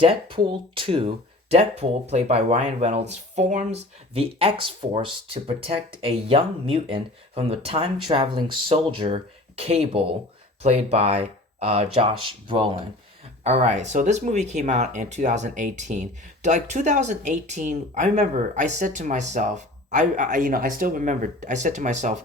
Deadpool 2, Deadpool, played by Ryan Reynolds, forms the X-Force to protect a young mutant from the time-traveling soldier Cable, played by Josh Brolin. All right, so this movie came out in 2018. Like 2018, I remember I said to myself, I still remember, I said to myself,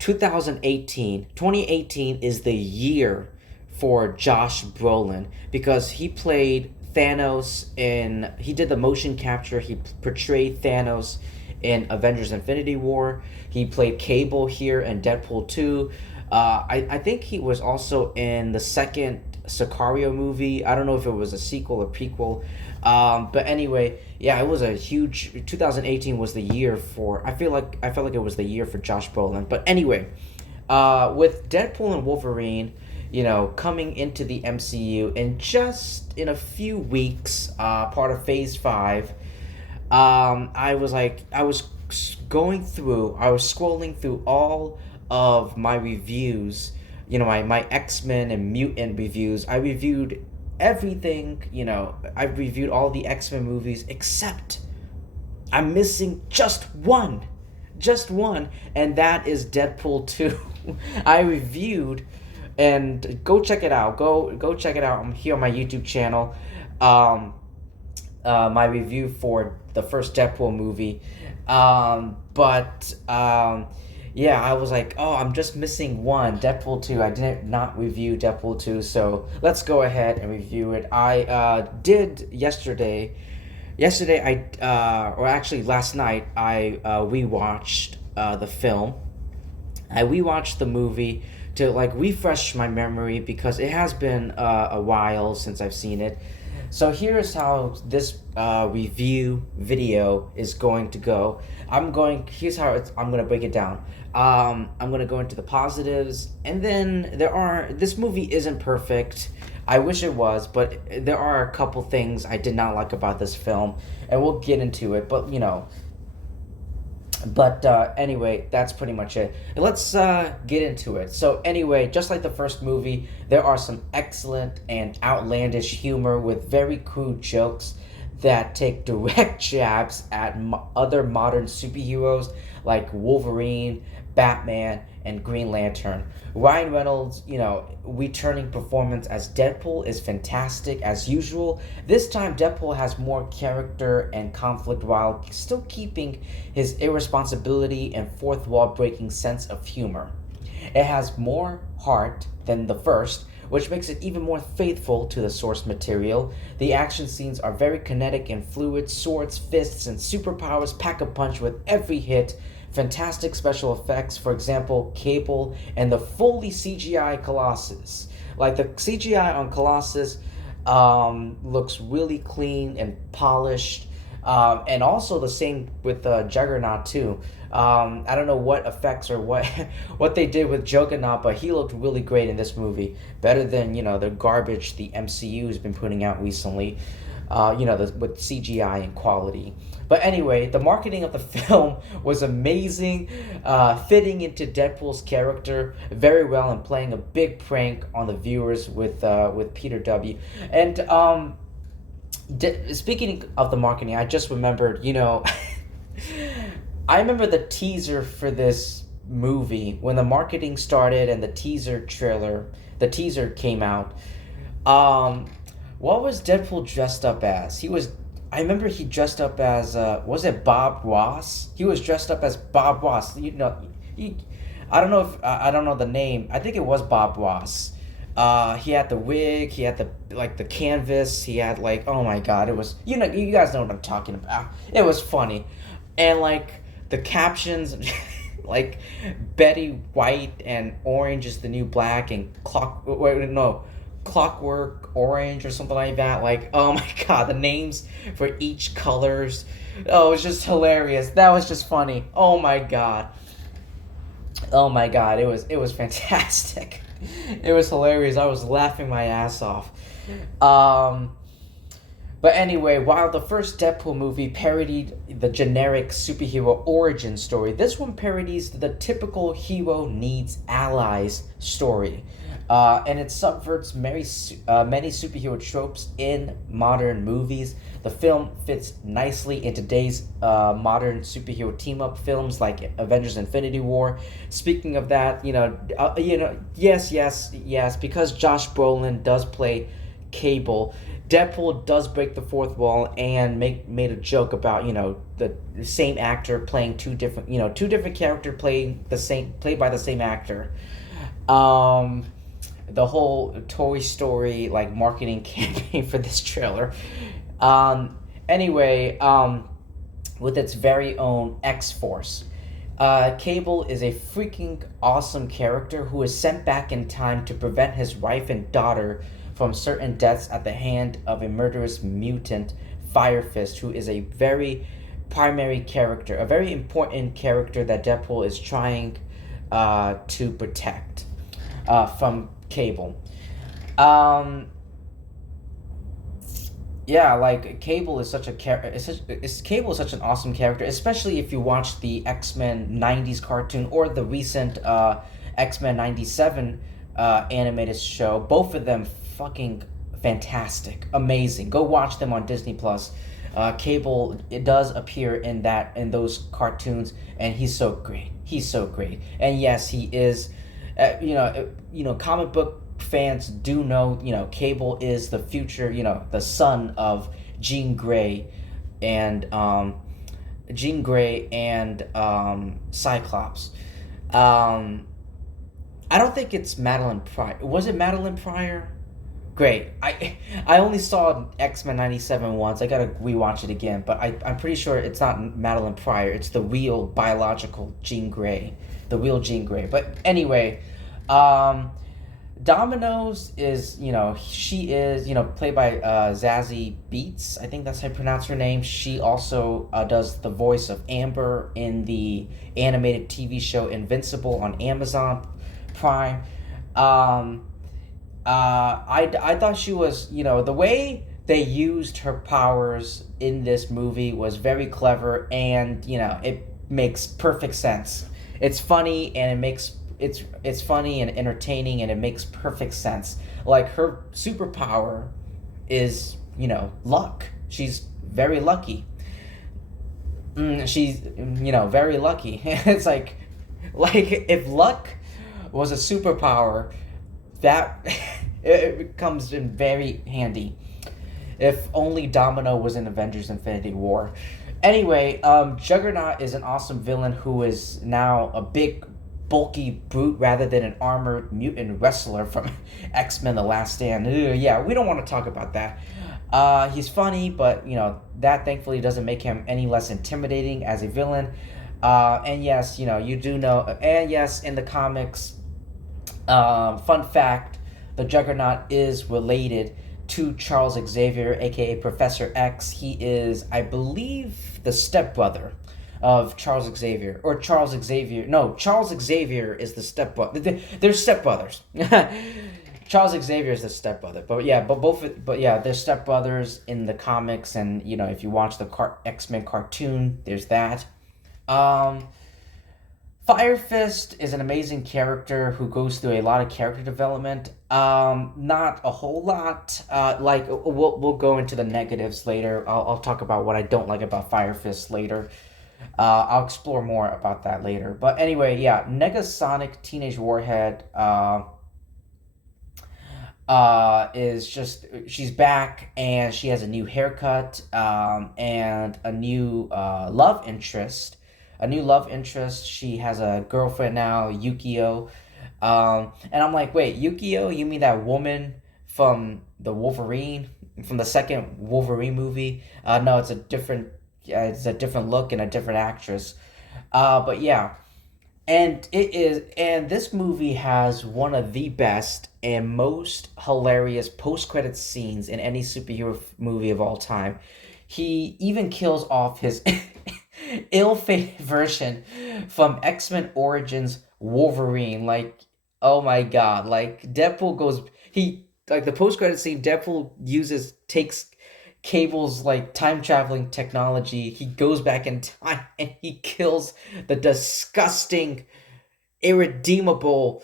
2018 is the year for Josh Brolin because he played Thanos in he did the motion capture. He portrayed Thanos in Avengers Infinity War. He played Cable here in Deadpool 2. I think he was also in the second Sicario movie. I don't know if it was a sequel or prequel. But anyway, yeah, it was a huge 2018 was the year for I felt like it was the year for Josh Brolin. But anyway, with Deadpool and Wolverine, coming into the MCU in just in a few weeks, part of Phase 5, I was scrolling through all of my reviews, my X-Men and Mutant reviews. I reviewed everything, I reviewed all the X-Men movies except I'm missing just one, and that is Deadpool 2. I reviewed and go check it out. Go check it out. I'm here on my YouTube channel. My review for the first Deadpool movie. Yeah, I was like, oh, I'm just missing one, Deadpool 2. I didn't not review Deadpool 2, so let's go ahead and review it. I did yesterday. Or actually last night, I rewatched the film. I rewatched the movie to like refresh my memory because it has been a while since I've seen it. So here's how this review video is going to go. Here's how I'm going to break it down. I'm going to go into the positives, and then this movie isn't perfect. I wish it was, but there are a couple things I did not like about this film, and we'll get into it, anyway, that's pretty much it. Let's get into it. So anyway, just like the first movie, there are some excellent and outlandish humor with very crude jokes that take direct jabs at other modern superheroes like Wolverine, Batman, and Green Lantern. Ryan Reynolds, returning performance as Deadpool is fantastic as usual. This time, Deadpool has more character and conflict while still keeping his irresponsibility and fourth wall breaking sense of humor. It has more heart than the first, which makes it even more faithful to the source material. The action scenes are very kinetic and fluid. Swords, fists, and superpowers pack a punch with every hit. Fantastic special effects, for example, Cable and the fully CGI Colossus. Like the CGI on Colossus looks really clean and polished. And also the same with Juggernaut too. I don't know what effects or what what they did with Juggernaut, but he looked really great in this movie. Better than the garbage the MCU has been putting out recently. With CGI and quality. But anyway, the marketing of the film was amazing, fitting into Deadpool's character very well and playing a big prank on the viewers with Peter W. And speaking of the marketing, I just remembered, I remember the teaser for this movie when the marketing started and the teaser came out. What was Deadpool dressed up as? I remember he dressed up as, was it Bob Ross? He was dressed up as Bob Ross. I don't know I don't know the name. I think it was Bob Ross. He had the wig, he had the canvas, he had oh my god, it was, you guys know what I'm talking about. It was funny. And the captions, Betty White and Orange is the new black and Clockwork Orange or something like that. Oh my god, the names for each colors. Oh, it was just hilarious. That was just funny. Oh my god. It was fantastic. It was hilarious. I was laughing my ass off. But anyway, while the first Deadpool movie parodied the generic superhero origin story, this one parodies the typical hero needs allies story. And it subverts many superhero tropes in modern movies. The film fits nicely in today's modern superhero team up films like Avengers: Infinity War. Speaking of that, yes, yes, yes, because Josh Brolin does play Cable. Deadpool does break the fourth wall and made a joke about the same actor playing two different character played by the same actor. Um, the whole Toy Story like marketing campaign for this trailer. Um, anyway, with its very own X Force. Cable is a freaking awesome character who is sent back in time to prevent his wife and daughter from certain deaths at the hand of a murderous mutant, Fire Fist, who is a very primary character, a very important character that Deadpool is trying to protect from Cable. Um, yeah, like Cable is such a Cable is such an awesome character, especially if you watch the X-Men '90s cartoon or the recent X-Men '97 animated show. Both of them fucking fantastic, amazing. Go watch them on Disney Plus. Cable it does appear in those cartoons, and he's so great. He's so great, and yes, he is. Comic book fans do know, Cable is the future, the son of Jean Grey and Cyclops. Um, I don't think it's Madeline Pryor. Was it Madeline Pryor? Great. I only saw X-Men '97 once. I gotta rewatch it again, but I'm pretty sure it's not Madeline Pryor. It's the real biological Jean Grey, the real Jean Grey. But anyway, um, Domino's is, she is, played by Zazie Beats. I think that's how you pronounce her name. She also does the voice of Amber in the animated TV show Invincible on Amazon Prime. Um, I thought she was, the way they used her powers in this movie was very clever, and it makes perfect sense. It's funny and it's funny and entertaining, and it makes perfect sense. Like her superpower is luck. She's very lucky. She's very lucky. It's like if luck was a superpower, that it comes in very handy. If only Domino was in Avengers Infinity War. Anyway, Juggernaut is an awesome villain who is now a big, bulky brute rather than an armored mutant wrestler from X-Men The Last Stand. Yeah, we don't want to talk about that. He's funny, but, that thankfully doesn't make him any less intimidating as a villain. And yes, you do know, and yes, in the comics, fun fact, the Juggernaut is related to Charles Xavier, aka Professor X. He is, I believe, the stepbrother of Charles Xavier. Or Charles Xavier. No, Charles Xavier is the stepbrother. They're stepbrothers. Charles Xavier is the stepbrother. But yeah, they're stepbrothers in the comics, and if you watch the X-Men cartoon, there's that. Um, Fire Fist is an amazing character who goes through a lot of character development. Not a whole lot. We'll go into the negatives later. I'll talk about what I don't like about Fire Fist later. I'll explore more about that later. But anyway, yeah, Negasonic Teenage Warhead is just she's back, and she has a new haircut and a new love interest. A new love interest. She has a girlfriend now, Yukio. And I'm like, wait, Yukio? You mean that woman from the Wolverine, from the second Wolverine movie? No, it's a different. It's a different look and a different actress. But yeah, and this movie has one of the best and most hilarious post-credit scenes in any superhero movie of all time. He even kills off his ill-fated version from X-Men Origins Wolverine. Like, oh my god! Like Deadpool goes, he like the post-credit scene. Deadpool takes Cable's like time traveling technology. He goes back in time and he kills the disgusting, irredeemable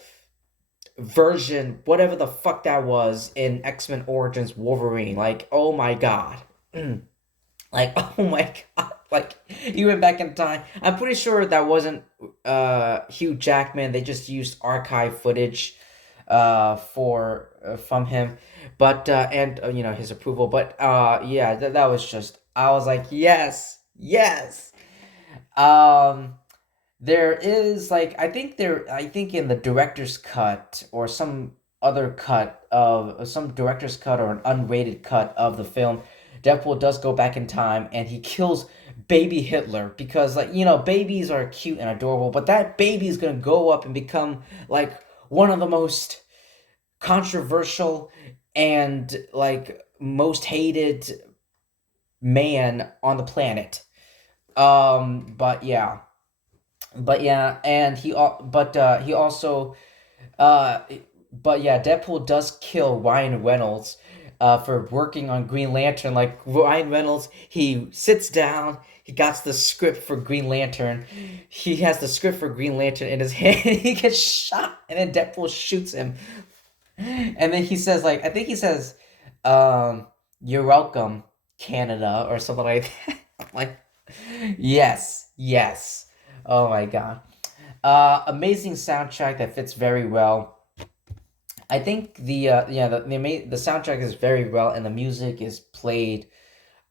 version, whatever the fuck that was in X-Men Origins Wolverine. Like, oh my god. Like, oh my god. Like, he went back in time. I'm pretty sure that wasn't Hugh Jackman. They just used archive footage for from him. But and you know, his approval. But yeah, that was just, I was like, yes. Yes. Um there is like, I think in the director's cut or some director's cut or an unrated cut of the film, Deadpool does go back in time and he kills baby Hitler because, like, you know, babies are cute and adorable, but that baby is going to go up and become like one of the most controversial and like most hated man on the planet. But yeah. But yeah, and he also uh but yeah, Deadpool does kill Ryan Reynolds for working on Green Lantern. Like, Ryan Reynolds, he sits down, he got the script for Green Lantern. He has the script for Green Lantern in his hand, and he gets shot, and then Deadpool shoots him. And then he says, like, I think he says, "You're welcome, Canada," or something like that. I'm like, yes, yes. Oh my god. Amazing soundtrack that fits very well. I think the soundtrack is very well, and the music is played.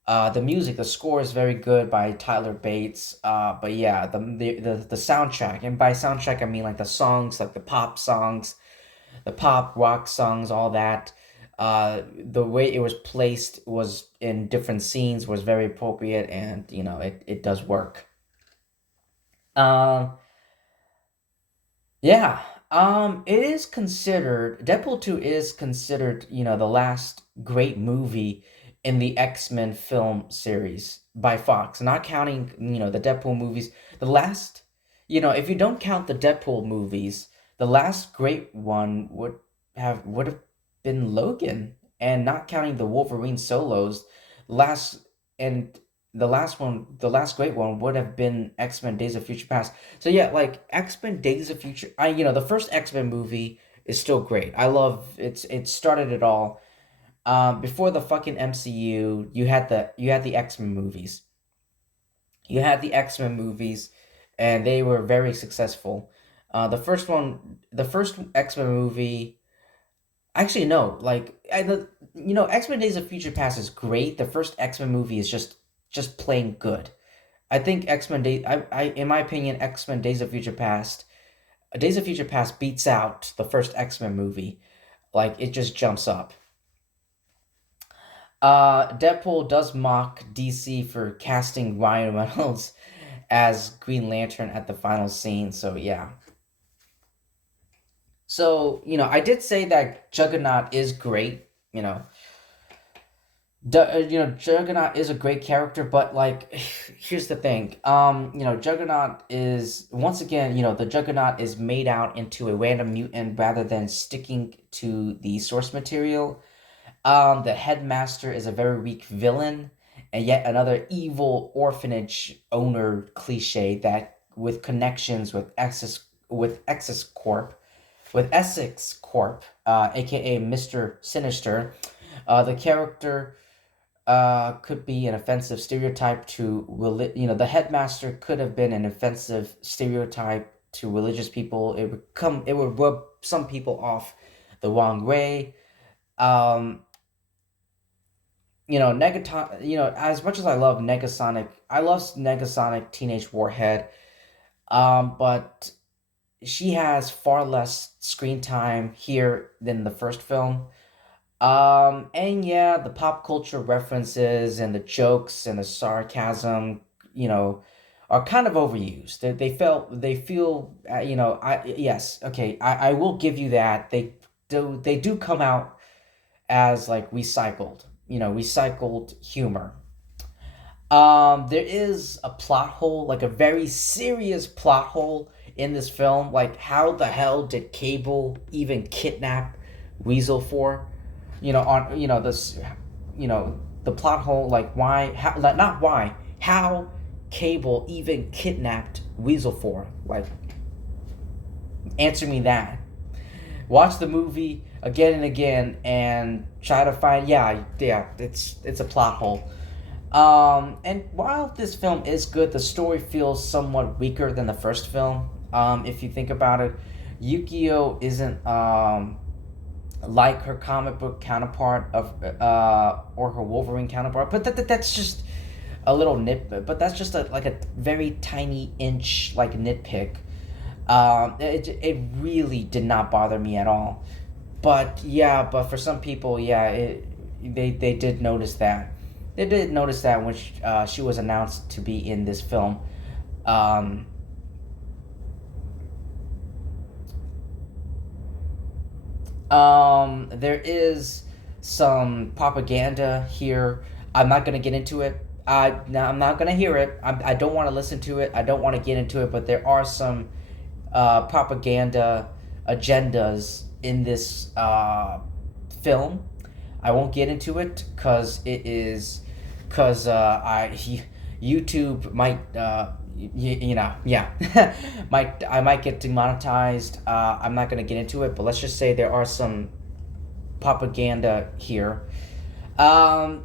The score is very good by Tyler Bates. But yeah, the soundtrack, and by soundtrack I mean like the songs, like the pop rock songs, all that. The way it was placed was in different scenes was very appropriate, and you know, it does work. Um, yeah. It is considered, Deadpool 2 is considered, you know, the last great movie in the X-Men film series by Fox, not counting, you know, the Deadpool movies. The last, you know, if you don't count the Deadpool movies, the last great one would have been Logan, and not counting the Wolverine solos, last and the last great one would have been X-Men Days of Future Past. So yeah, like X-Men Days of Future, you know, the first X-Men movie is still great. I love it started it all. Before the fucking MCU, you had the X-Men movies. You had the X-Men movies, and they were very successful. The first X-Men movie, actually no, like you know, X-Men Days of Future Past is great. The first X-Men movie is just plain good. I think X-Men Day I in my opinion, Days of Future Past beats out the first X-Men movie. Like, it just jumps up. Deadpool does mock DC for casting Ryan Reynolds as Green Lantern at the final scene. So yeah. So, you know, I did say that Juggernaut is great, you know. You know, Juggernaut is a great character, but like, here's the thing. You know, Juggernaut is, once again, you know, the Juggernaut is made out into a random mutant rather than sticking to the source material. The headmaster is a very weak villain, and yet another evil orphanage owner cliche that with connections with Essex Corp, aka Mr. Sinister. The character could be an offensive stereotype to you know, the headmaster could have been an offensive stereotype to religious people. It would rub some people off the wrong way. Um, you know, Negaton, you know, as much as I love Negasonic Teenage Warhead. But she has far less screen time here than the first film. And yeah, the pop culture references and the jokes and the sarcasm, you know, are kind of overused. They feel, you know, yes, okay, I will give you that. They do come out as like recycled, you know, recycled humor. There is a plot hole, like a very serious plot hole in this film. Like, how the hell did Cable even kidnap Weasel for? You know, on you know this, you know, the plot hole. Like, why? How? Like, not why. How Cable even kidnapped Weasel for? Like, answer me that. watch the movie again and again and try to find, yeah, it's a plot hole. And while this film is good, the story feels somewhat weaker than the first film. If you think about it, Yukio isn't like her comic book counterpart of or her Wolverine counterpart, but that's just a little nit. But that's just like a very tiny inch like nitpick. It really did not bother me at all. But yeah, but for some people, yeah, they did notice that. They did notice that when she was announced to be in this film. Um, there is some propaganda here. I'm not gonna get into it. No, I'm not gonna hear it. I don't want to listen to it. I don't want to get into it. But there are some propaganda agendas in this film. I won't get into it because YouTube might yeah I might get demonetized. I'm not gonna get into it, but let's just say there are some propaganda here, and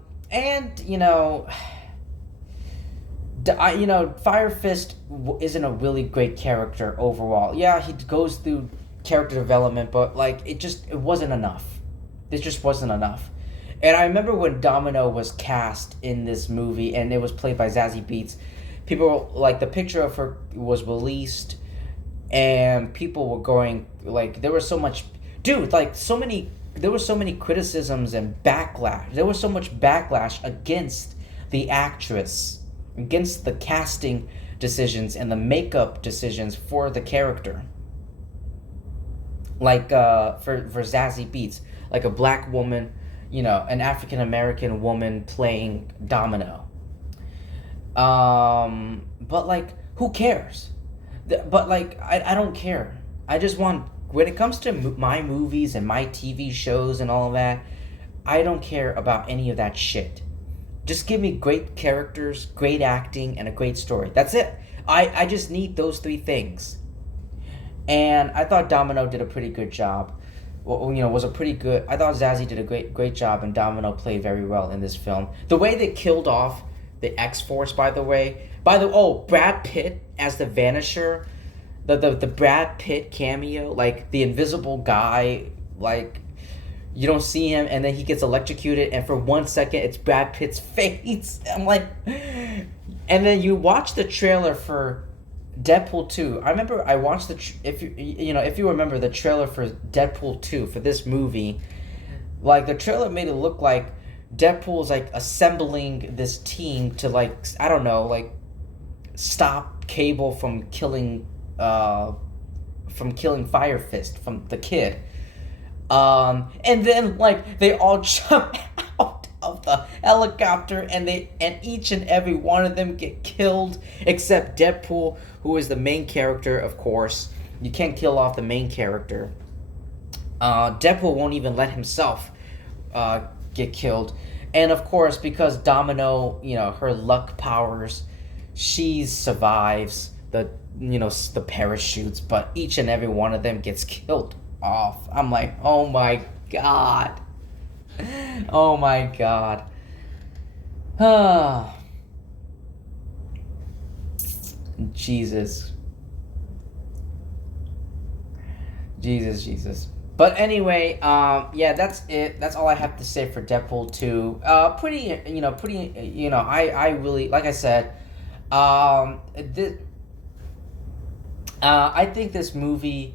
Fire Fist isn't a really great character overall. Yeah, he goes through character development, but like it wasn't enough. It just wasn't enough. And I remember when Domino was cast in this movie and it was played by Zazie Beetz, people were, like, the picture of her was released and people were going like, there was so much, dude, like there were so many criticisms and backlash. There was so much backlash against the actress, against the casting decisions and the makeup decisions for the character. Like for Zazie Beetz, like a black woman, an African American woman playing Domino. But like, who cares? But like, I don't care. I just want, when it comes to my movies and my TV shows and all of that, I don't care about any of that shit. Just give me great characters, great acting, and a great story. That's it. I just need those three things. And I thought Domino did a pretty good job. Well, was a pretty good. I thought Zazie did a great job, and Domino played very well in this film. The way they killed off the X-Force, by the way. Brad Pitt as the Vanisher, the Brad Pitt cameo, like the invisible guy, like you don't see him, and then he gets electrocuted, and for 1 second it's Brad Pitt's face. I'm like, and then you watch the trailer for Deadpool 2. I remember I watched if you remember the trailer for Deadpool 2 for this movie, like the trailer made it look like Deadpool's like assembling this team to, like, I don't know, like stop Cable from killing Fire Fist, from the kid. And then like they all jump out of the helicopter and each and every one of them get killed except Deadpool, who is the main character, of course. You can't kill off the main character. Deadpool won't even let himself get killed. And of course, because Domino, her luck powers, she survives the parachutes, but each and every one of them gets killed off. I'm like, oh my god. Oh my god. Jesus. Jesus. But anyway, yeah, that's it. That's all I have to say for Deadpool 2. I really, like I said, I think this movie,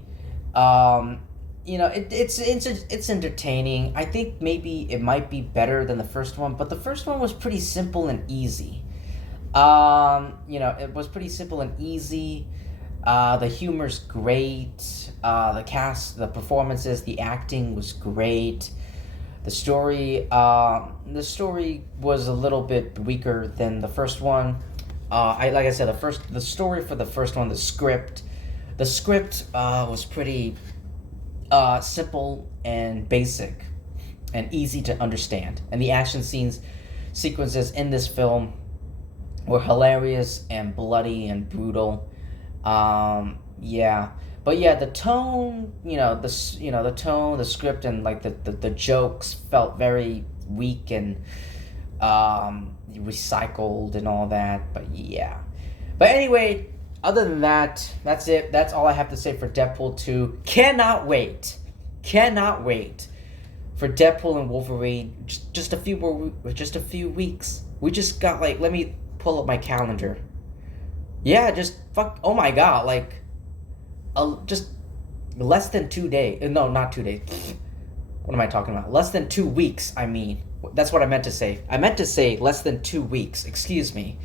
it's entertaining. I think maybe it might be better than the first one, but the first one was pretty simple and easy. It was pretty simple and easy. The humor's great. The cast, the performances, the acting was great. The story was a little bit weaker than the first one. Like I said, the story for the first one, the script was pretty simple and basic and easy to understand. And the action sequences in this film were hilarious and bloody and brutal. Yeah. But yeah, the tone, the tone, the script, and like the jokes felt very weak and recycled and all that. But yeah. But anyway, other than that, that's it. That's all I have to say for Deadpool 2. Cannot wait. Cannot wait for Deadpool and Wolverine. Just a few weeks. We just got like, let me pull up my calendar. Yeah, just fuck. Oh my god, like, just less than 2 days. No, not 2 days. What am I talking about? Less than 2 weeks. I mean, that's what I meant to say. I meant to say less than 2 weeks. Excuse me.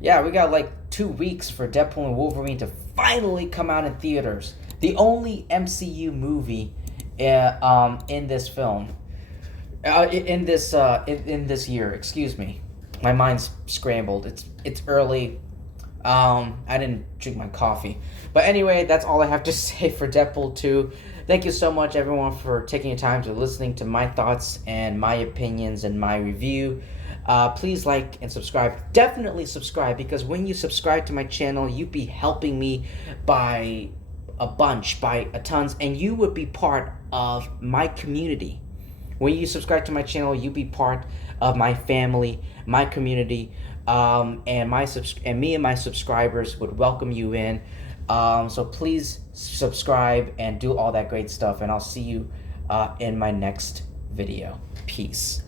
Yeah, we got like 2 weeks for Deadpool and Wolverine to finally come out in theaters. The only MCU movie, in this film, in this year. Excuse me, my mind's scrambled. It's early. I didn't drink my coffee, but anyway, that's all I have to say for Deadpool 2. Thank you so much, everyone, for taking your time to listening to my thoughts and my opinions and my review. Please like and subscribe. Definitely subscribe, because when you subscribe to my channel, you'd be helping me by a tons, and you would be part of my community. When you subscribe to my channel, you be part of my family, my community, and and me and my subscribers would welcome you in. So please subscribe and do all that great stuff, and I'll see you in my next video. Peace.